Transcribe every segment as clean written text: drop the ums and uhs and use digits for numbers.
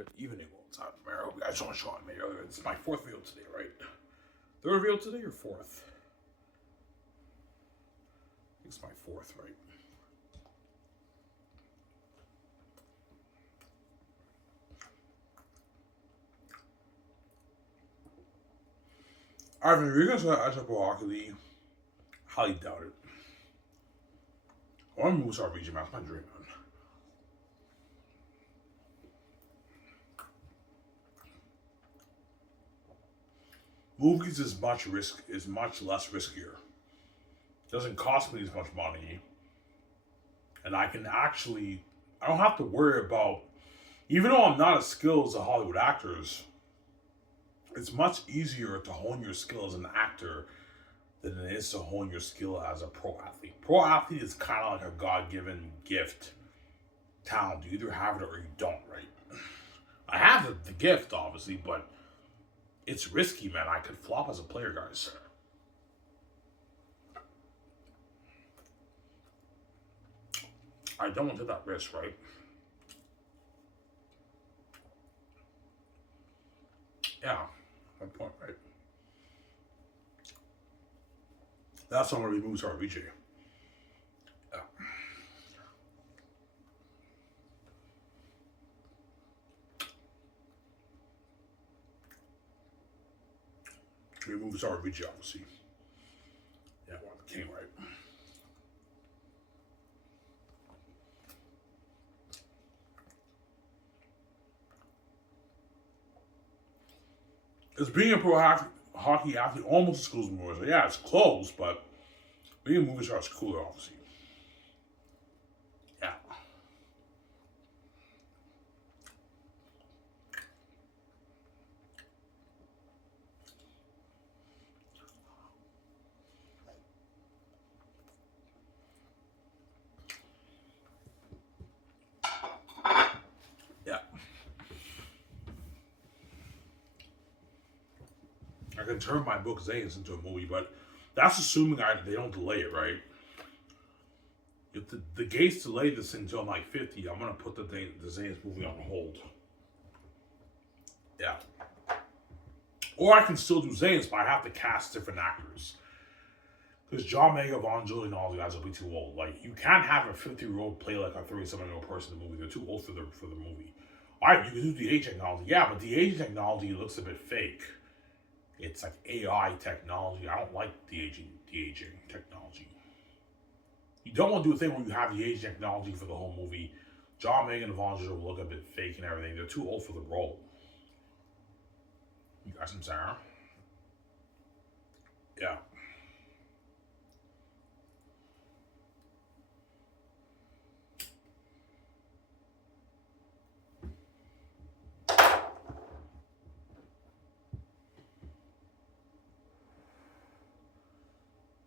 Good evening, old time. I hope you guys don't show me. It's my fourth video today, right? Third video today or fourth? I think it's my fourth, right? Alright, if you're going to say I Pro Hockey League, highly doubt it. I want to move to our region, man. That's my dream, man. Movies is much less riskier. Doesn't cost me as much money. And I don't have to worry about, even though I'm not as skilled as the Hollywood actors, it's much easier to hone your skill as an actor than it is to hone your skill as a pro athlete. Pro athlete is kind of like a God-given gift, talent. You either have it or you don't, right? I have the gift, obviously, but it's risky, man. I could flop as a player, guys. I don't want to take that risk, right? Yeah, my point, right? That's not where we move to our VJ. Yeah. We move to our VJ, obviously. Yeah, we're on the king, right? Is being a pro hockey athlete almost as cool as movies? Yeah, it's close, but being a movie star is cooler, obviously. Yeah. Yeah. I can turn my book Zanes into a movie, but that's assuming they don't delay it, right? If the Gates delay this until I'm like 50, I'm gonna put the Zanes movie on hold. Yeah. Or I can still do Zanes, but I have to cast different actors. Because John Mega, Von Julie, and all the guys will be too old. Like, you can't have a 50-year-old play like a 37-year-old person in the movie. They're too old for the movie. Alright, you can do de-age technology. Yeah, but de-age technology looks a bit fake. It's like AI technology. I don't like de-aging technology. You don't want to do a thing where you have de-aging technology for the whole movie. John Megan and Von Julie will look a bit fake and everything. They're too old for the role. You got some Sarah? Yeah.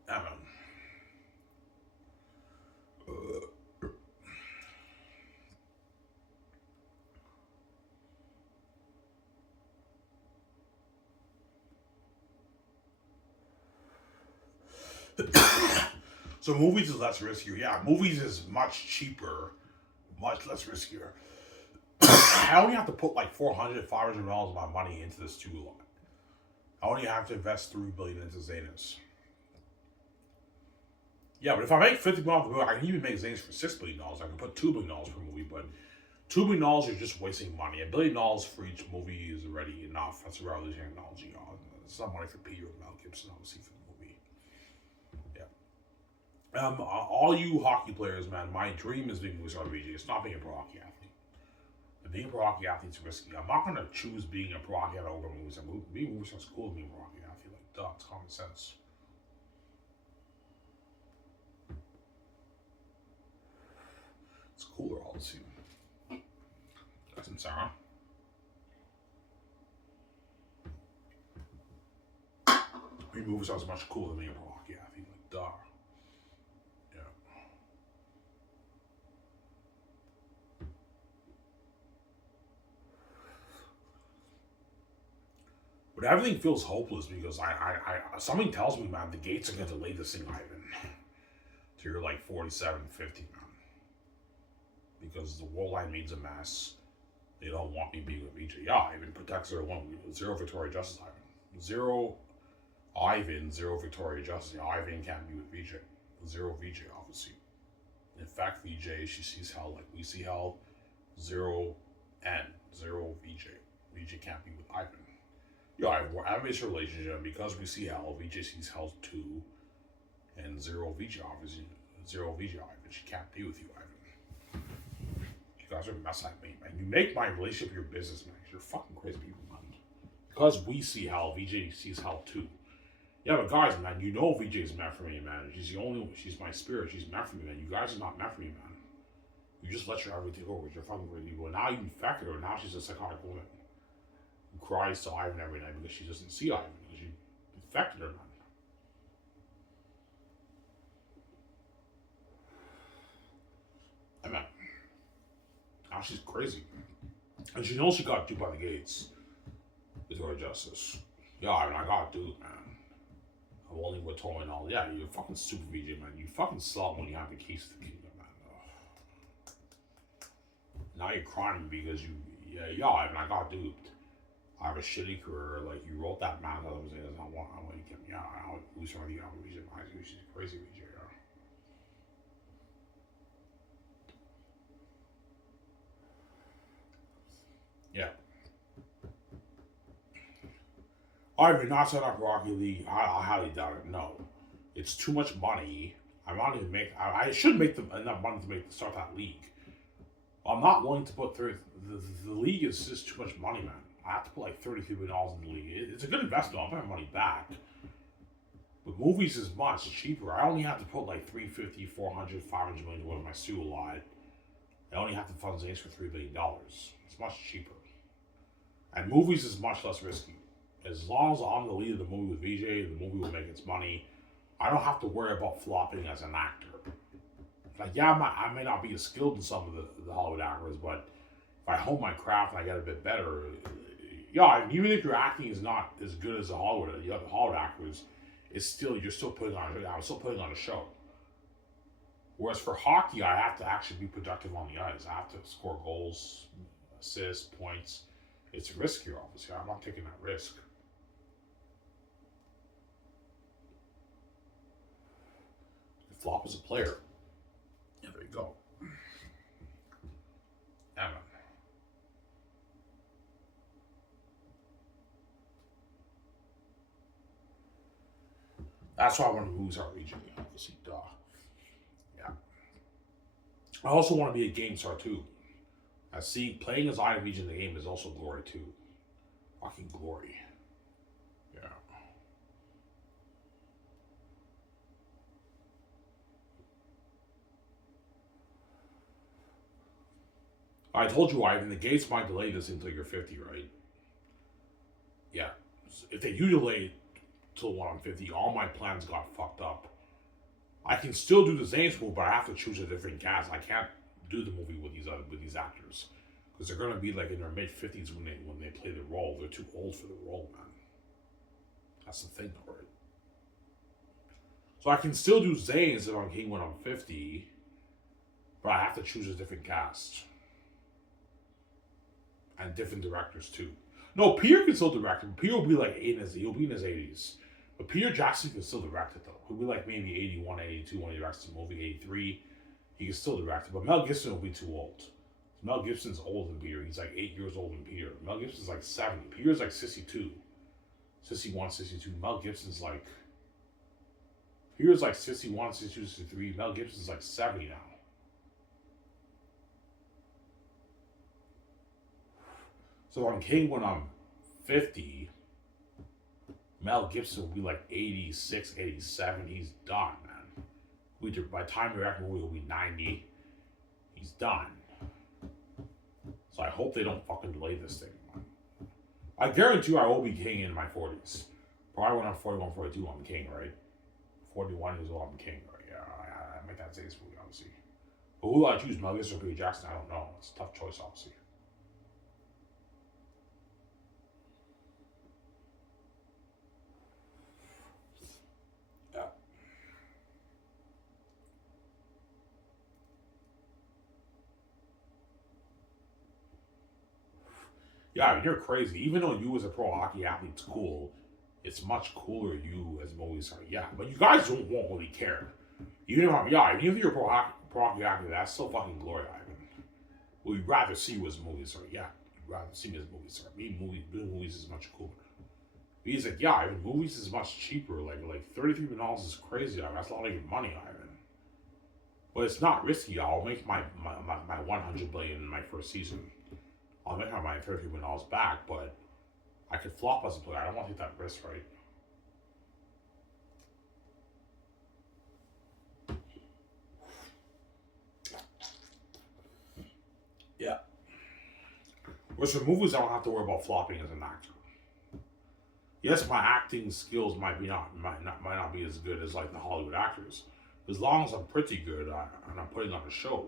Yeah, man. So movies is less riskier. Yeah, movies is much cheaper, much less riskier. I only have to put like $400, $500 of my money into this too. I only have to invest $3 billion into Zanus. Yeah, but if I make $50 million per movie, I can even make Zanus for $6 billion. I can put $2 billion per movie, but $2 billion you're just wasting money. $1 billion for each movie is already enough. That's a revolution technology. It's not money for Peter and Mel Gibson, obviously, for the movie. Yeah. All you hockey players, man, my dream is being a movie star VJ. It's not being a pro hockey athlete. Being a pro hockey athlete is risky. I'm not going to choose being a pro hockey athlete over movies. Being a movie star is cool than being a pro hockey athlete. Like, duh, it's common sense. It's cooler, all the same. That's some Sarah. Being a movie star is much cooler than being a pro hockey athlete. Like, duh. But everything feels hopeless because something tells me, man, the Gates are going to delay this thing, Ivan, to you're like 47, 50, man. Because the world line means a mess. They don't want me being with VJ. Yeah, Ivan protects zero Victoria Justice Ivan. Zero Ivan, zero Victoria Justice. Yeah, Ivan can't be with VJ. Zero VJ, obviously. In fact, VJ, she sees hell like we see hell. Zero N, zero VJ. VJ can't be with Ivan. Yeah, I have a based relationship because we see hell. VJ sees hell too. And zero VJ, obviously. Zero VJ, Ivan. She can't be with you, Ivan. You guys are messing with me, man. You make my relationship your business, man. You're fucking crazy people, man. Because we see hell, VJ sees hell too. Yeah, but guys, man, you know VJ is meant for me, man. She's my spirit. She's meant for me, man. You guys are not meant for me, man. You just let your everything go with your fucking crazy people. And now you infected her. Now she's a psychotic woman who cries to Ivan every night because she doesn't see Ivan because you infected her, man. I mean, now she's crazy. And she knows she got duped by the gates. Victoria Justice. Yeah, I mean, I got duped, man. I'm only with Toy and all. Yeah, you're fucking super VJ, man. You fucking slut when you have the keys to the kingdom, man. Now you're crying because I mean, I got duped. I have a shitty career. Like, you wrote that man that I was saying, I want you to get me out. I don't lose her the VJ. She's crazy VJ, yeah. Yeah. I've not set up Rocket League. I highly doubt it. No. It's too much money. I'm not even make. I should make enough money to start that league. I'm not willing to put the league is just too much money, man. I have to put like $33 million in the league. It's a good investment. I'll put my money back. But movies is much cheaper. I only have to put like 350, 400, 500 million to win my suit lot. I only have to fund Zanes for $3 billion. It's much cheaper. And movies is much less risky. As long as I'm the lead of the movie with VJ, the movie will make its money. I don't have to worry about flopping as an actor. Like, yeah, I may not be as skilled in some of the Hollywood actors, but if I hone my craft and I get a bit better, yeah, even if your acting is not as good as the Hollywood actors, you're still putting on. I'm still putting on a show. Whereas for hockey, I have to actually be productive on the ice. I have to score goals, assists, points. It's riskier, obviously. I'm not taking that risk. Flop as a player. Yeah, there you go. Yeah, man. That's why I want to lose our region, obviously. Duh. Yeah. I also want to be a game star too. I see playing as I region in the game is also glory too. Fucking glory. Yeah. I told you, Ivan, the gates might delay this until you're 50, right? Yeah. If they do delay till when I'm 50, all my plans got fucked up. I can still do the Zanes move, but I have to choose a different cast. I can't do the movie with these actors because they're gonna be like in their mid-50s when they play the role. They're too old for the role, man. That's the thing, though, right? So I can still do Zanes if I'm king when I'm 50, but I have to choose a different cast and different directors too. No, Peter can still direct it. Peter will be like he'll be in his 80s. But Peter Jackson can still direct it though. He'll be like maybe 81, 82 when he directs the movie, 83. He can still direct it. But Mel Gibson will be too old. Mel Gibson's older than Peter. He's like 8 years older than Peter. Mel Gibson's like 70. Peter's like 62. 61, 62. Mel Gibson's like Peter's like 61, 62, 63. Mel Gibson's like 70 now. So I'm king when I'm 50. Mel Gibson will be like 86, 87. He's done, man. By the time we're movie will be 90. He's done. So I hope they don't fucking delay this thing, man. I guarantee you I will be king in my 40s. Probably when I'm 41, 42, I'm king, right? 41 years old, I'm king, right? Yeah, I make that Zanes movie, obviously. But who do I choose, Mel Gibson or Peter Jackson? I don't know. It's a tough choice, obviously. Yeah, I mean, you're crazy. Even though you as a pro hockey athlete's cool, it's much cooler you as a movie star. Yeah, but you guys won't really care. Even if even if you're a pro hockey athlete, that's still fucking glory, Ivan. Well, you'd rather see you as a movie star. Yeah, you'd rather see me as a movie star. Doing movies is much cooler. He's like, yeah, I mean, movies is much cheaper. Like $33 million is crazy. I mean, that's a lot of your money, Ivan. But it's not risky. I'll make my 100 billion in my first season. I'll make my $33 million back, but I could flop as a player. I don't want to take that risk, right? Yeah. Whereas for movies, I don't have to worry about flopping as an actor. Yes, my acting skills might not be as good as like the Hollywood actors. As long as I'm pretty good and I'm putting on a show,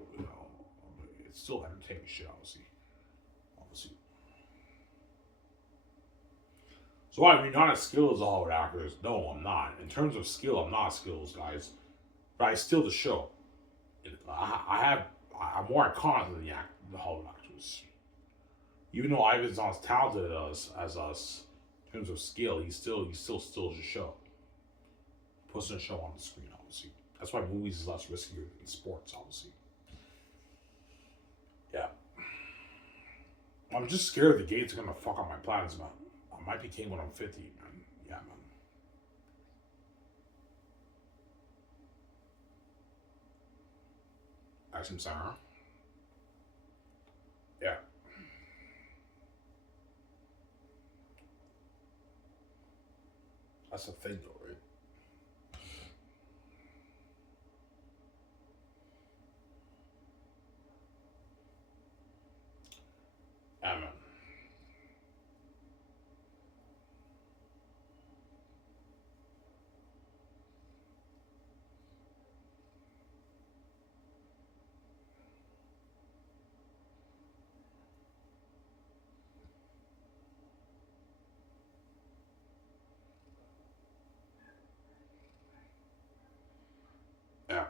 it's still entertaining shit, obviously. So I mean, not as skilled as the Hollywood actors. No, I'm not. In terms of skill, I'm not as skilled as guys, but I still the show. I'm more iconic than the Hollywood actors. Even though Ivan's not as talented as us in terms of skill, he still steals the show. Puts a show on the screen, obviously. That's why movies is less riskier than sports, obviously. Yeah. I'm just scared the gates are gonna fuck up my plans, man. I might be king when I'm 50, man. Yeah, man. That's some Sarah. Yeah. That's the thing, though, right? Yeah, man. Yeah.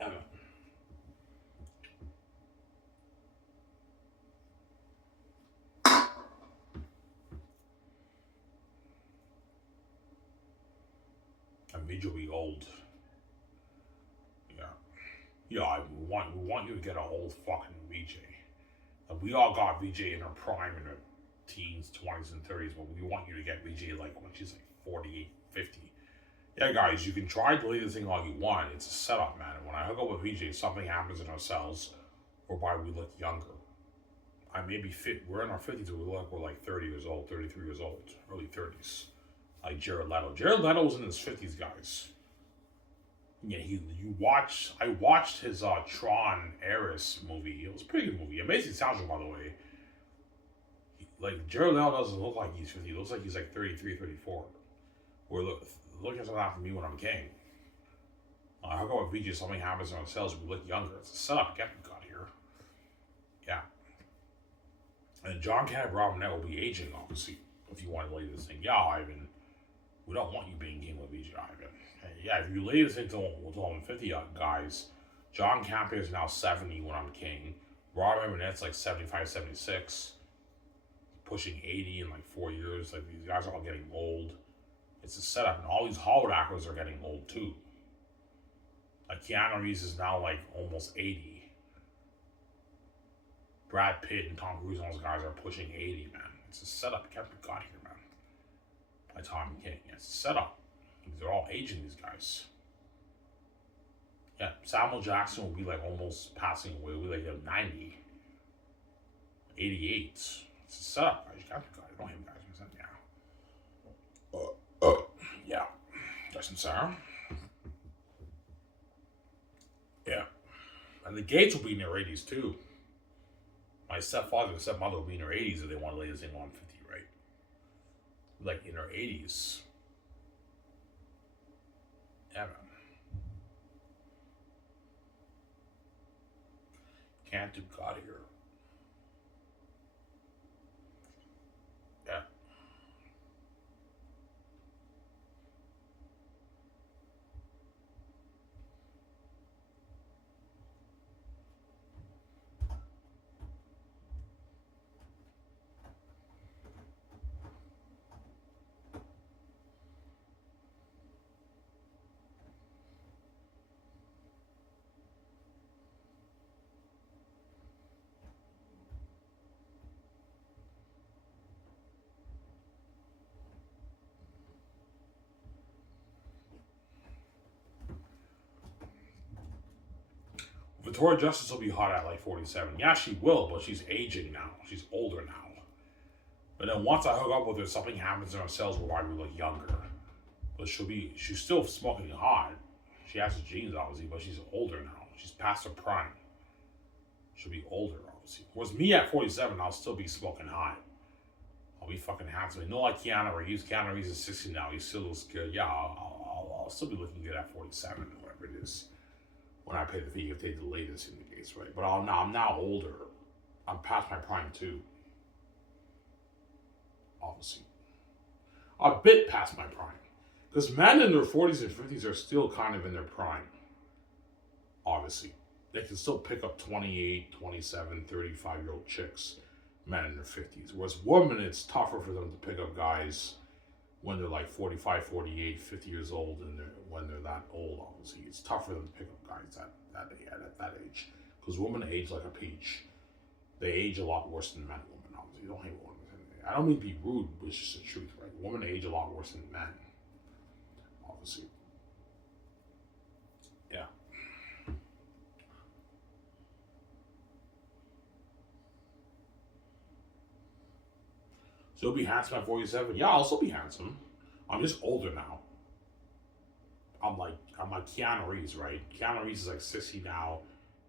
Yeah, man. And VJ will be old. Yeah. Yeah, we want you to get a whole fucking VJ. Like, we all got VJ in her prime in her teens, 20s, and 30s, but we want you to get VJ like when she's like 48, 50. Yeah, guys, you can try to delete the thing all you want. It's a setup, man. When I hook up with VJ, something happens in our cells whereby we look younger. I may be fit. We're in our 50s, but we look like we're like 30 years old, 33 years old, early 30s. Like Jared Leto. Jared Leto was in his 50s, guys. Yeah, I watched his Tron Eris movie. It was a pretty good movie. Amazing soundtrack, by the way. Like Jared Leto doesn't look like he's 50. He looks like he's like 33, 34. Or look at something after me when I'm king. How come with VJ something happens in our cells we look younger? It's a setup. Get got here. Yeah. And John Kenneth Robinette will be aging, obviously, if you want to lay this thing. Yeah, Ivan. We don't want you being king with VJ, Ivan. Yeah, if you lay this thing till I'm 50, guys, John Campion is now 70 when I'm king. Robin Burnett's like 75, 76, pushing 80 in like 4 years. Like, these guys are all getting old. It's a setup, and all these Hollywood actors are getting old too. Like Keanu Reeves is now like almost 80. Brad Pitt and Tom Cruise and those guys are pushing 80, man. It's a setup. Kevin got here, man. By Tom King. It's a setup. They're all aging, these guys. Yeah, Samuel Jackson will be like almost passing away. We'll be like 90, 88. It's a setup, guys. You got to know him, guys. Yeah. Justin Sarah. Yeah. And the Gates will be in their 80s too. My stepfather and stepmother will be in their 80s if they want to lay this thing on 50, right? Like in their 80s. Yeah, man. Can't do God here. Victoria Justice will be hot at like 47. Yeah, she will, but she's aging now. She's older now. But then once I hook up with her, something happens in her cells where we look younger. But she's still smoking hot. She has the genes, obviously, but she's older now. She's past her prime. She'll be older, obviously. Whereas me at 47, I'll still be smoking hot. I'll be fucking handsome. You know, like Keanu Reeves. Keanu Reeves is 60 now. He still looks good. Yeah, I'll still be looking good at 47, whatever it is. When I pay the fee, if they delay this in the case, right? But I'm now older. I'm past my prime too. Obviously, a bit past my prime, because men in their 40s and 50s are still kind of in their prime. Obviously, they can still pick up 28, 27, 35-year-old chicks, men in their 50s. Whereas women, it's tougher for them to pick up guys when they're like 45, 48, 50 years old, and when they're that old. Obviously, it's tough for them to pick up guys at that age, because women age like a peach. They age a lot worse than men. Women, obviously, you don't hate women. I don't mean to be rude, but it's just the truth, right? Women age a lot worse than men, obviously. Yeah. So be handsome at 47. Yeah, I'll still be handsome. I'm just older now. I'm like Keanu Reeves, right? Keanu Reeves is like 60 now.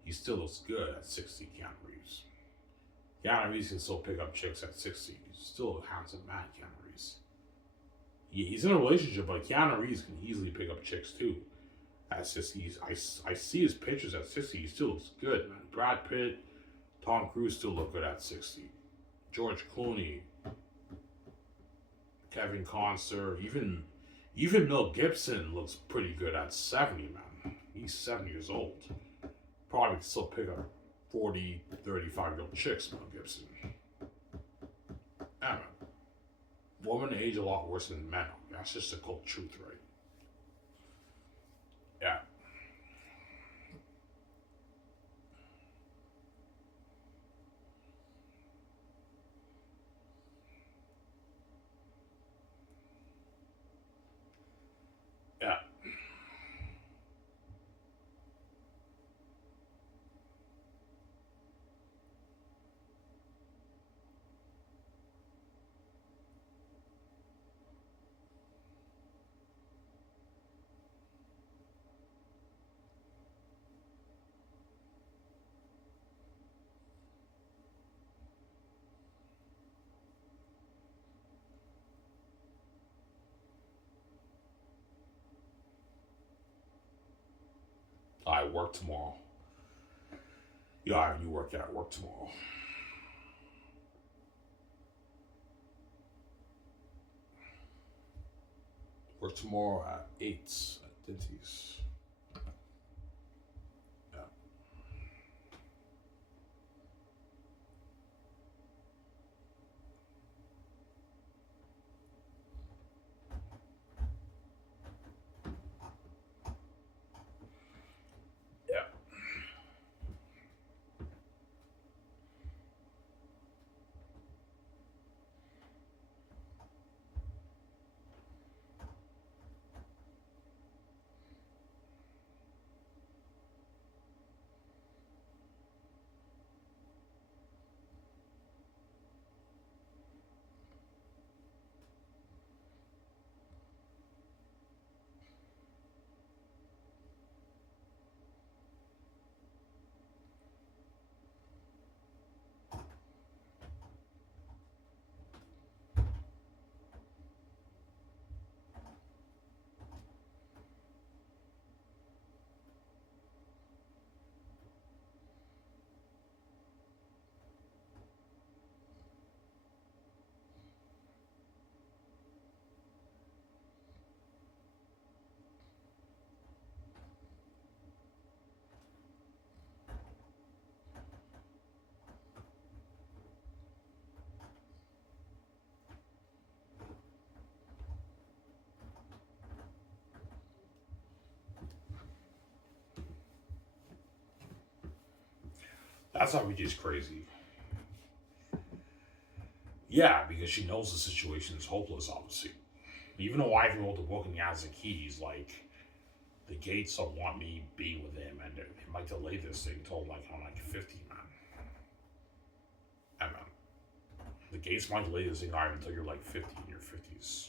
He still looks good at 60, Keanu Reeves. Keanu Reeves can still pick up chicks at 60. He's still a handsome man, Keanu Reeves. He's in a relationship, but Keanu Reeves can easily pick up chicks too. At 60, I see his pictures at 60. He still looks good, man. Brad Pitt, Tom Cruise still look good at 60. George Clooney, Kevin Costner, even Mel Gibson looks pretty good at 70, man. He's 70 years old. Probably can still pick up 40, 35-year-old chicks, Mel Gibson. I don't know. Women age a lot worse than men. That's just the cold truth, right? Yeah. Yeah. I work tomorrow. Yeah, I have a new workout at work tomorrow. Work tomorrow at 8 at Dinty's. Yeah. Yeah. That's how we just crazy. Yeah, because she knows the situation is hopeless, obviously. Even a 5-year-old to book and he has the keys, like, The Gates don't want me being with him, and they might delay this thing until like I'm like 50, man. And the Gates might delay this thing out until you're like 50 in your 50s.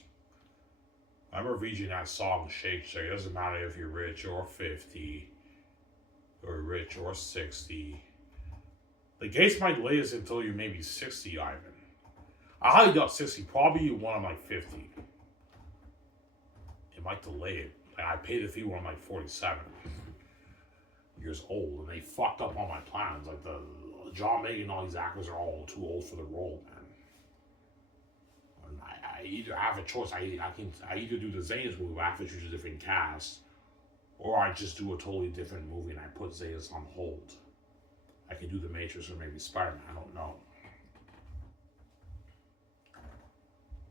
I remember VJ that song Shake Shake. It doesn't matter if you're rich or 50, or rich or 60. The Gates might delay this until you're maybe 60, Ivan. I highly doubt 60. Probably you want them like 50. It might delay it. Like I paid the fee when I'm like 47 years old, and they fucked up all my plans. Like the John Mayer and all these actors are all too old for the role, man. And I either have a choice. I either do the Zayas movie, where I have to choose a different cast, or I just do a totally different movie and I put Zayas on hold. I can do The Matrix or maybe Spider-Man. I don't know.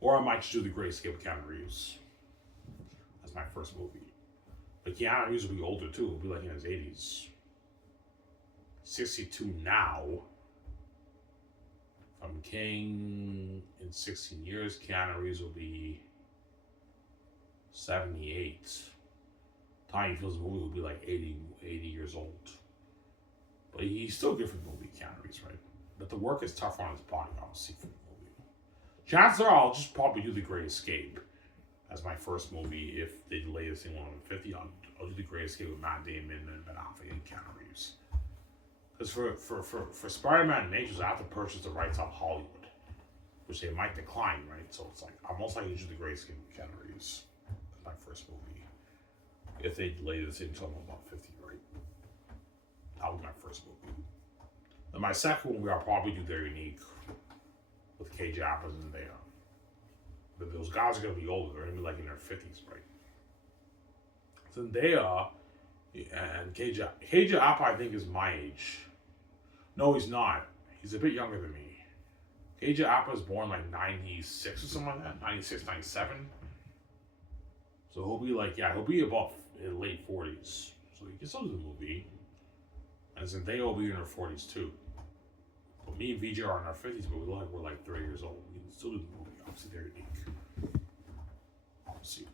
Or I might just do The Great Escape with Keanu Reeves. That's my first movie. But Keanu Reeves will be older too. He'll be like in his 80s. 62 now. If I'm King in 16 years, Keanu Reeves will be 78. Tommy Phil's movie will be like 80 years old. But he's still good for the movie, Keanu Reeves, right? But the work is tough on his body, obviously, for the movie. Chances are I'll just probably do The Great Escape as my first movie. If they delay this thing when I'm 50, I'll do The Great Escape with Matt Damon and Ben Affleck and Keanu Reeves. Because for Spider-Man and Matrix, I have to purchase the rights on Hollywood, which they might decline, right? So it's like, I'm most likely to do The Great Escape with Keanu Reeves as my first movie. If they delay this thing until I'm about 50, right? That was my first movie. Then my second movie, I'll probably do They're Unique with KJ Apa and Zendaya. But those guys are going to be older. They're going to be like in their 50s, right? Zendaya and KJ Apa, I think, is my age. No, he's not. He's a bit younger than me. KJ Apa was born like 96 or something like that. 96, 97. So he'll be like, he'll be about in late 40s. So he can still do the movie. And Zendaya will be in her 40s too. But me and VJ are in our 50s, but we're like 30 years old. We can still do the movie. Obviously, they're unique. Obviously.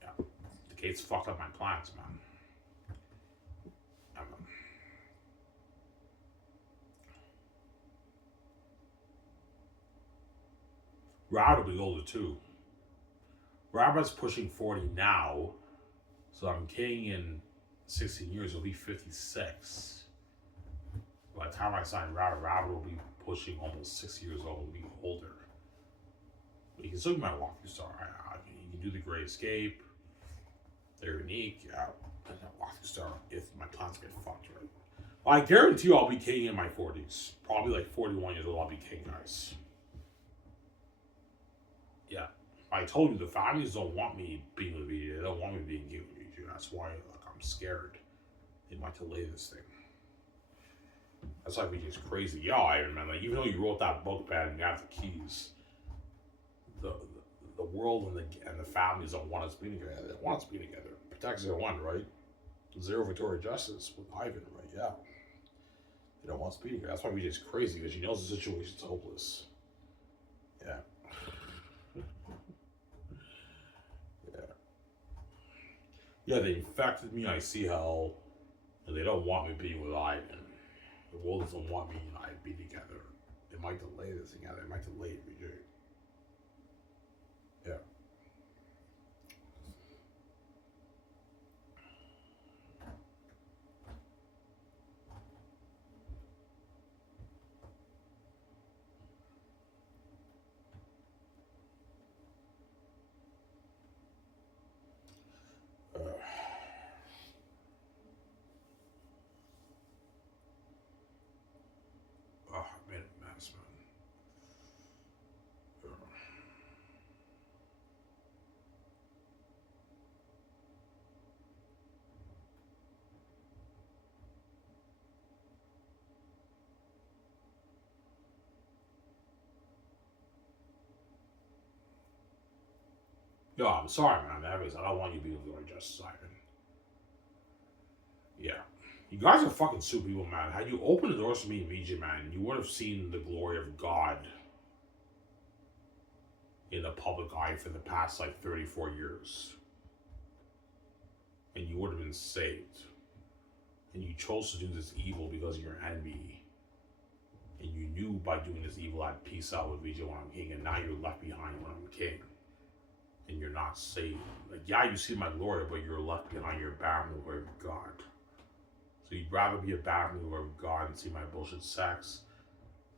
Yeah. The Gates fucked up my plans, man. Rod will be older too. Robert's pushing 40 now. So I'm King in 16 years, he'll be 56. By the time I sign Robert will be pushing almost 6 years old, he'll be older. But you can still be my walkthrough star. You can do The Great Escape. They're unique. Walkthrough star if my plans get fucked, right? Well, I guarantee you I'll be King in my 40s. Probably like 41 years old, I'll be King, guys. Yeah. I told you the families don't want me being with VJ. They don't want me being King with VJ. That's why I'm scared. They might delay this thing. That's why VJ's crazy. Yo, Iron Man, like, even though you wrote that book bad and you have the keys, the world and the families don't want us being together. They want us being together. Protect 01, right? Zero Victoria Justice with Ivan, right? Yeah. They don't want us being together. That's why VJ's crazy, because she knows the situation's hopeless. Yeah. Yeah, they infected me, I see hell, and they don't want me being with Ivan. The world doesn't want me and I be together. They might delay this thing out. They might delay it, VJ. Yeah. I made a mess, man. Yo, I'm sorry, man. I don't want you to be with Lord Justice, Ivan. Yeah. You guys are fucking super people, man. Had you opened the doors for me and VJ, man, you would have seen the glory of God in the public eye for the past, like, 34 years. and you would have been saved. And you chose to do this evil because of your envy. And you knew by doing this evil I'd peace out with VJ when I'm king, and now you're left behind when I'm king. And you're not saved. Like, yeah, you see my glory, but you're left behind your bad mover of God. So you'd rather be a bad mover of God and see my bullshit sex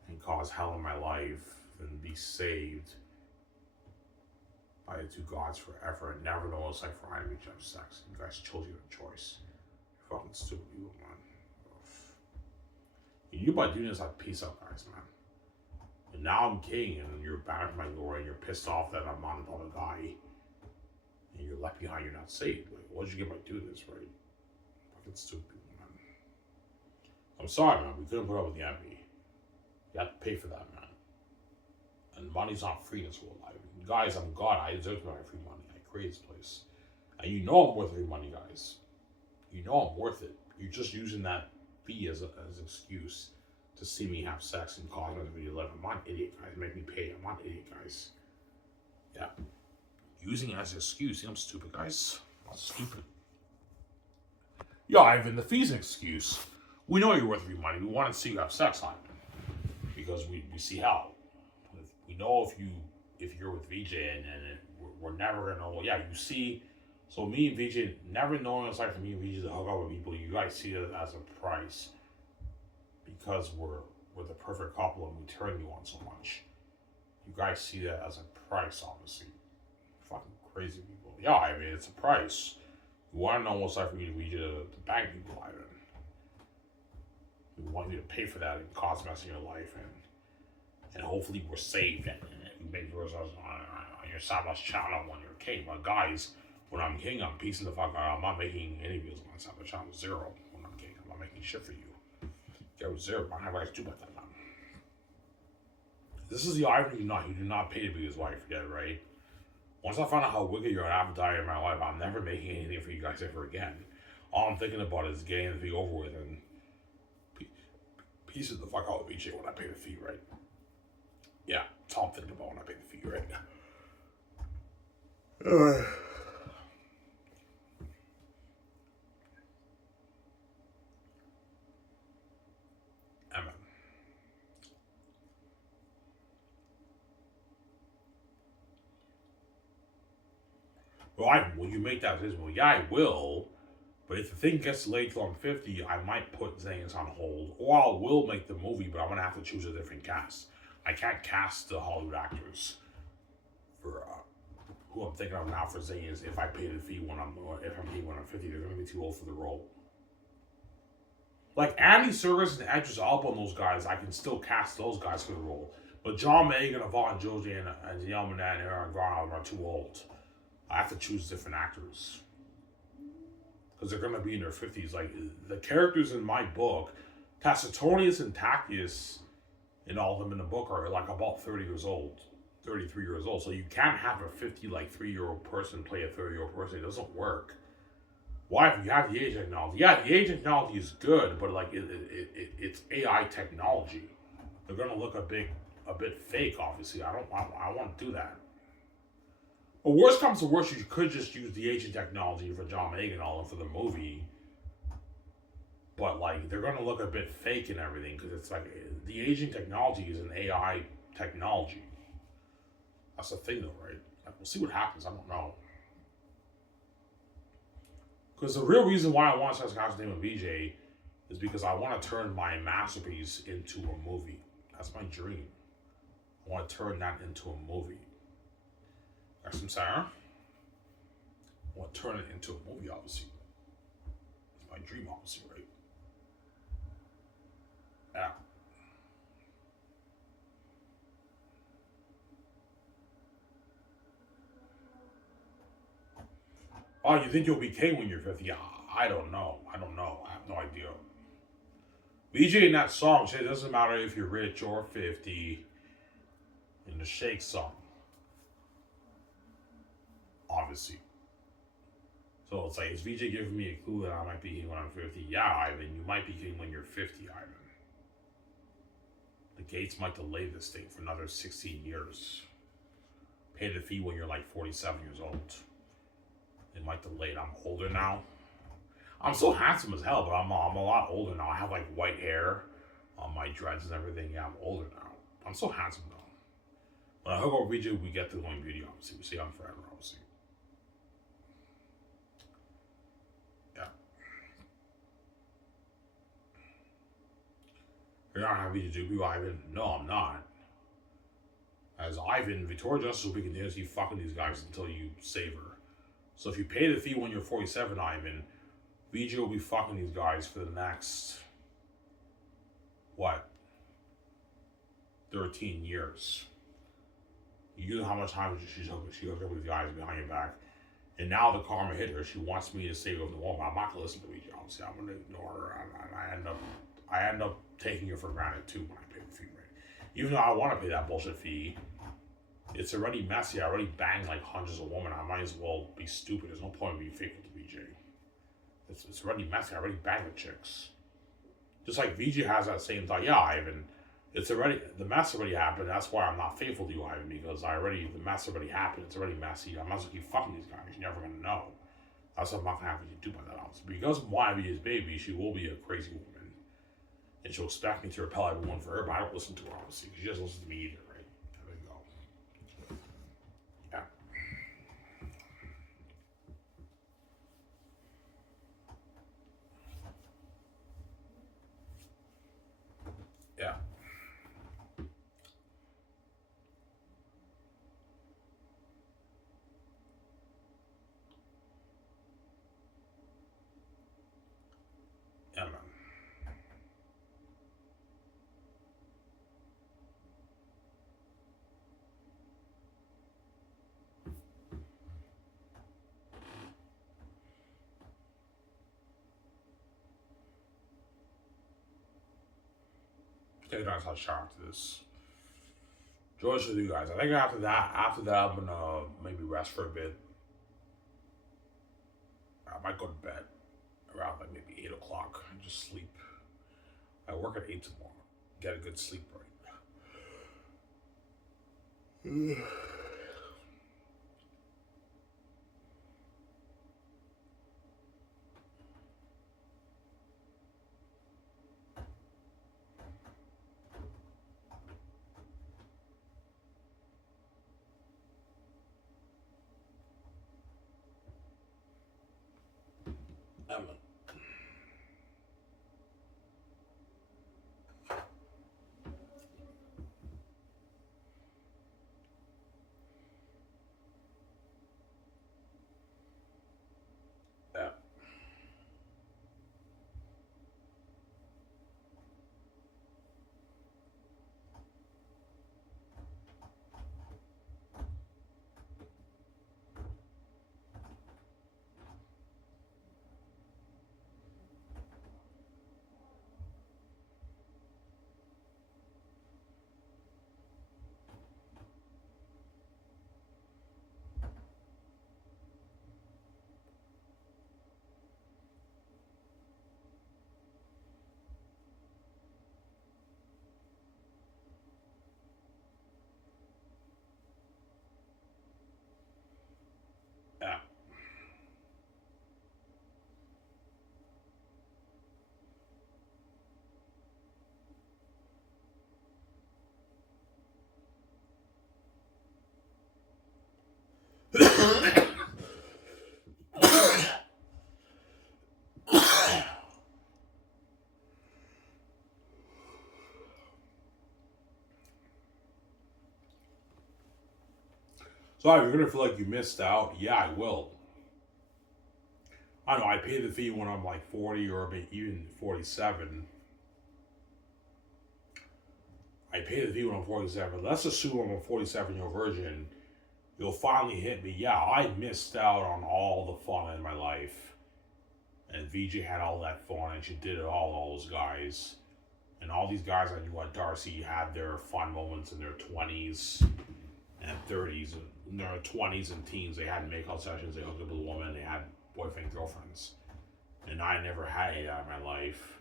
and cause hell in my life than be saved by the two gods forever and never know what it's like for either each other's sex. You guys chose your choice. You're fucking stupid, you man. You by doing this, like, peace out, guys, man. And now I'm king, and you're bad at my glory, and you're pissed off that I'm on another guy, and you're left behind, you're not saved. Like, what did you get by doing this, right? Fucking stupid, man. I'm sorry, man. We couldn't put up with the envy. You have to pay for that, man. And money's not free in this world. Guys, I'm God. I deserve my free money. I created this place. And you know I'm worth free money, guys. You know I'm worth it. You're just using that fee as an excuse to see me have sex and cause me to be 11. I'm not an idiot, guys. Make me pay. I'm not an idiot, guys. Yeah. Using it as an excuse. I'm stupid, guys. I'm not stupid. Yeah, Ivan, the fee's an excuse. We know you're worth free money. We want to see you have sex, Ivan. Because we see how. We know if you're with VJ and we're never gonna know. Well, yeah, you see. So me and VJ, never knowing it's like for me and VJ to hook up with people, you guys see it as a price because we're the perfect couple and we turn you on so much. You guys see that as a price, obviously. Fucking crazy people. Yeah, I mean, it's a price. You want to know what's like for me and VJ to bang people, Ivan. We want you to pay for that and cause mess in your life, and hopefully we're saved and you make yours on your Sabbath channel when you're king. But guys, when I'm king, I'm piecing the fuck out. I'm not making any videos on my Sabbath channel. Zero when I'm king. I'm not making shit for you. Get with zero. I have guys do about that now. This is the irony you do not pay to be his wife yet, right? Once I find out how wicked you're an appetite in my life, I'm never making anything for you guys ever again. All I'm thinking about is getting the thing over with and pieces the fuck out of VJ when I pay the fee, right? Yeah, that's all I'm thinking about when I pay the fee, right? Amen. Well, will you make that decision? Well, yeah, I will. But if the thing gets delayed till I'm 50, I might put Zanes on hold. Or I will make the movie, but I'm going to have to choose a different cast. I can't cast the Hollywood actors for who I'm thinking of now for Zanes. If I pay the fee when I'm 50, they're going to be too old for the role. Like Andy Serkis and Idris Elba and those guys, I can still cast those guys for the role. But John Megan, Yvonne Joji, and Danielle Monet and Aaron Grant are too old. I have to choose different actors. Because they're going to be in their 50s. Like, the characters in my book, Tacitonius and Tactius, and all of them in the book are like about 30 years old, 33 years old. So you can't have a 3-year-old person play a 30-year-old person. It doesn't work. Why? If you have the age technology. Yeah, the age technology is good, but like it's AI technology. They're going to look a bit fake, obviously. I want to do that. But worst comes to worst, you could just use the aging technology for John Megan and all and for the movie. But like they're gonna look a bit fake and everything because it's like the aging technology is an AI technology. That's the thing, though, right? Like, we'll see what happens. I don't know. Because the real reason why I want to start Name with VJ is because I want to turn my masterpiece into a movie. That's my dream. I want to turn that into a movie. That's what I'm saying. I want to turn it into a movie, obviously. It's my dream, obviously, right? Yeah. Oh, you think you'll be king when you're 50? Yeah, I don't know. I have no idea. VJ in that song said it doesn't matter if you're rich or 50 in the Shake song. Obviously. So it's like, is VJ giving me a clue that I might be king when I'm 50? Yeah, Ivan, you might be king when you're 50, Ivan. The Gates might delay this thing for another 16 years. Pay the fee when you're like 47 years old. It might delay it. I'm older now. I'm still handsome as hell, but I'm a lot older now. I have like white hair on my dreads and everything. Yeah, I'm older now. I'm still handsome though. When I hook up with we get the glowing beauty, obviously. We see I'm forever, obviously. Yeah. You're not happy to do people, Ivan? No, I'm not. As Ivan, Victoria Justice will be continuously fucking these guys until you save her. So if you pay the fee when you're 47, Ivan, VJ will be fucking these guys for the next, what, 13 years. You know how much time she hooked up with guys behind your back. And now the karma hit her. She wants me to save her from the woman. I'm not gonna listen to VJ. Obviously, I'm gonna ignore her, and I end up taking her for granted too when I pay the fee rate. Even though I want to pay that bullshit fee, it's already messy. I already banged like hundreds of women. I might as well be stupid. There's no point in being faithful to VJ. It's already messy. I already banged the chicks. Just like VJ has that same thought. Yeah, Ivan, the mess already happened. That's why I'm not faithful to you, Ivan, because the mess already happened. It's already messy. I might as well keep fucking these guys. You're never gonna know. That's what I'm not gonna have to do by that house. Because of why VJ's baby, she will be a crazy woman. And she'll expect me to repel everyone for her, but I don't listen to her, obviously. She doesn't listen to me either, right? There we go. Yeah. Yeah. Yeah, man. Take a nice hot shower after this. Joyous with you guys. I think after that, I'm gonna maybe rest for a bit. I might go to bed around like maybe 8 o'clock and just sleep. I work at 8 tomorrow. Get a good sleep right. Emma. Yeah. Yeah. So if you're gonna feel like you missed out, yeah, I will. I don't know. I pay the fee when I'm like 40 or maybe even 47. I pay the fee when I'm 47. Let's assume I'm a 47-year-old virgin. You'll finally hit me. Yeah, I missed out on all the fun in my life. And VJ had all that fun, and she did it all those guys. And all these guys I knew at Darcy had their fun moments in their 20s and 30s. In their 20s and teens, they had makeout sessions, they hooked up with a woman, they had boyfriend, girlfriends. And I never had any of that in my life.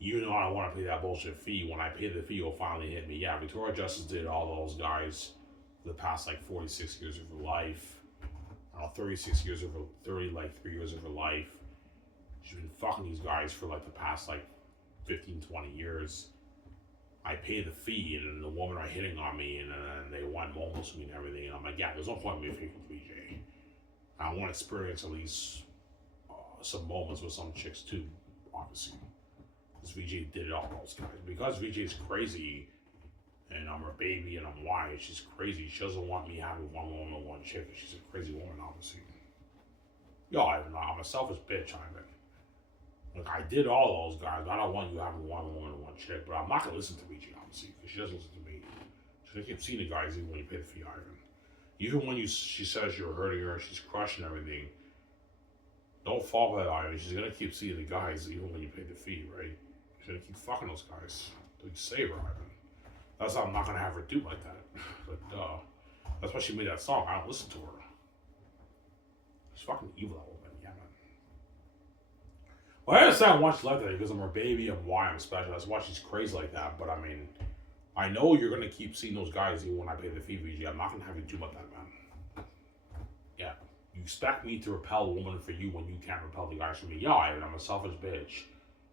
Even though I don't want to pay that bullshit fee, when I pay the fee, it'll finally hit me. Yeah, Victoria Justice did all those guys for the past like 46 years of her life. 36 years of her, 33 years of her life. She's been fucking these guys for like the past like 15, 20 years. I pay the fee, and then the women are hitting on me, and then they want moments with me and everything. And I'm like, yeah, there's no point in me faking VJ. I want to experience at least some moments with some chicks too, obviously. Because VJ did it all those guys. Because VJ's crazy, and I'm her baby, and I'm white, she's crazy. She doesn't want me having one woman, one chick. She's a crazy woman, obviously. Yo, I'm a selfish bitch, Ivan. Like, I did all those guys. I don't want you having one woman and one chick, but I'm not gonna listen to VJ, obviously, because she doesn't listen to me. She's gonna keep seeing the guys even when you pay the fee, Ivan. Even when she says you're hurting her, she's crushing everything. Don't fall for that, Ivan. She's gonna keep seeing the guys even when you pay the fee, right? She's gonna keep fucking those guys. Don't save her, Ivan. That's why I'm not gonna have her do like that. But that's why she made that song. I don't listen to her. She's fucking evil, that woman. Yeah, man. Well, I understand why she like that because I'm her baby and why I'm special. That's why she's crazy like that. But I mean, I know you're gonna keep seeing those guys even when I pay the fee, VG. I'm not gonna have you do like that, man. Yeah. You expect me to repel a woman for you when you can't repel the guys for me. Yeah, I'm a selfish bitch.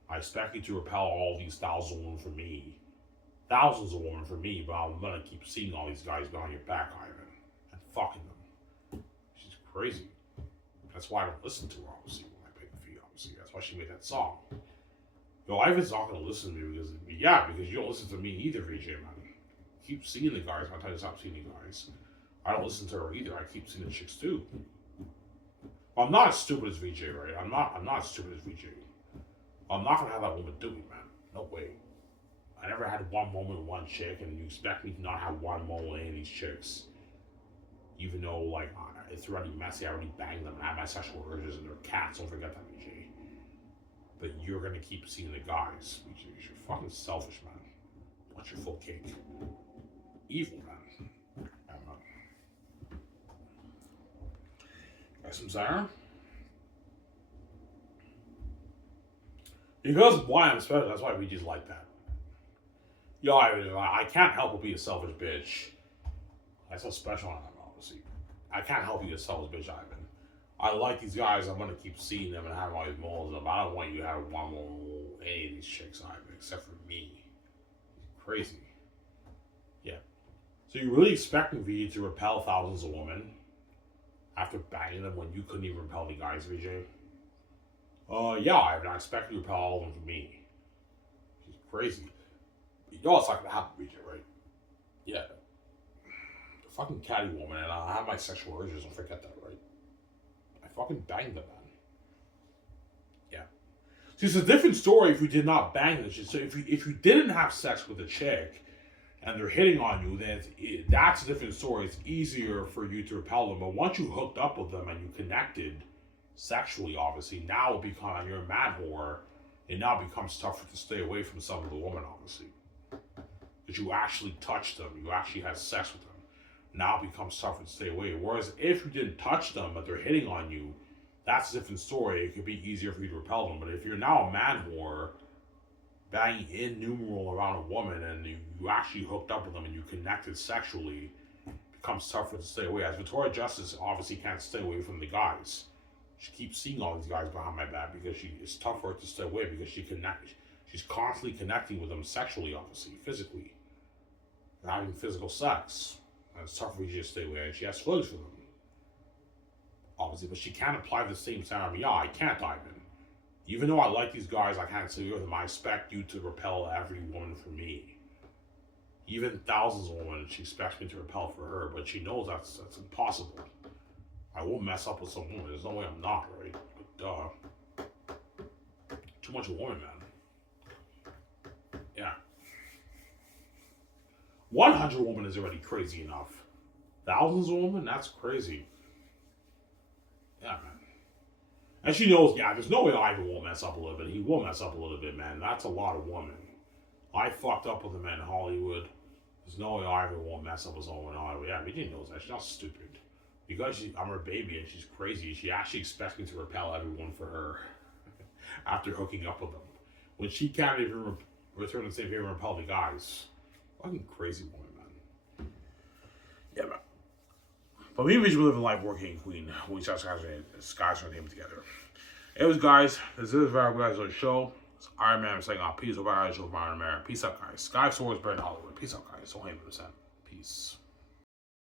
I expect you to repel all these thousands of women for me. Thousands of women for me, but I'm gonna keep seeing all these guys behind your back, Ivan. And fucking them. She's crazy. That's why I don't listen to her, obviously, when I pay the fee, obviously. That's why she made that song. Yo, Ivan's not gonna listen to me because you don't listen to me either, VJ, man. Keep seeing the guys. I'm trying to stop seeing the guys. I don't listen to her either. I keep seeing the chicks too. Well, I'm not as stupid as VJ, right? I'm not as stupid as VJ. I'm not gonna have that woman do it, man. No way. I never had one moment with one chick, and you expect me to not have one moment with any of these chicks. Even though, like, it's already messy, I already banged them, and I have my sexual urges, and they're cats, don't forget that, VJ. But you're gonna keep seeing the guys, VJ. You're fucking selfish, man. Want your full cake. Evil, man. Yeah, man. Got some Zara? Because why I'm special, that's why VJ's like that. Yo, I can't help but be a selfish bitch. That's how special I am, obviously. I can't help you, a selfish bitch, Ivan. I like these guys. I'm gonna keep seeing them and having all these moles. But I don't want you to have one mole with any of these chicks, Ivan, except for me. Crazy. Yeah. So you really expecting VJ to repel thousands of women after banging them when you couldn't even repel the guys, VJ? Yeah, Ivan. I expect you to repel all of them for me. She's crazy. You know it's not gonna happen, VJ, right? Yeah. The fucking catty woman, and I have my sexual urges, don't forget that, right? I fucking banged them, man. Yeah. See, it's a different story if you did not bang the chick. So if you didn't have sex with a chick and they're hitting on you, then that's a different story. It's easier for you to repel them. But once you hooked up with them and you connected sexually, obviously, now it becomes, you're a mad whore, it now becomes tougher to stay away from some of the woman, obviously. Because you actually touched them, you actually had sex with them. Now it becomes tougher to stay away. Whereas if you didn't touch them, but they're hitting on you, that's a different story. It could be easier for you to repel them. But if you're now a man whore, banging innumerable around a woman, and you actually hooked up with them and you connected sexually, it becomes tougher to stay away. As Victoria Justice obviously can't stay away from the guys. She keeps seeing all these guys behind my back because it's tough for her to stay away because she's constantly connecting with them sexually, obviously, physically. And having physical sex. And it's tough for you to stay away, and she has feelings for them. Obviously, but she can't apply the same standard. Yeah, I can't, Ivan. Even though I like these guys, I can't stay with them. I expect you to repel every woman for me. Even thousands of women, she expects me to repel for her, but she knows that's impossible. I won't mess up with some woman. There's no way I'm not, right? But, too much woman, man. Yeah. 100 women is already crazy enough. Thousands of women? That's crazy. Yeah, man. And she knows, yeah, there's no way Ivan won't mess up a little bit. He will mess up a little bit, man. That's a lot of women. I fucked up with a man in Hollywood. There's no way Ivan won't mess up with someone in Hollywood. Yeah, Virginia knows that. She's not stupid. Because I'm her baby and she's crazy, she actually expects me to repel everyone for her after hooking up with them. When she can't even return the same favor and repel the guys. Fucking crazy woman, man. Yeah, man. But me and Vision live in life working queen when we start skyscraping together. Anyways, guys, this is our guys on the show. It's Iron Man saying out. Peace over, guys, over Iron Man. Peace out, guys. Sky Swords, Brand Hollywood. Peace out, guys. 100%. Peace.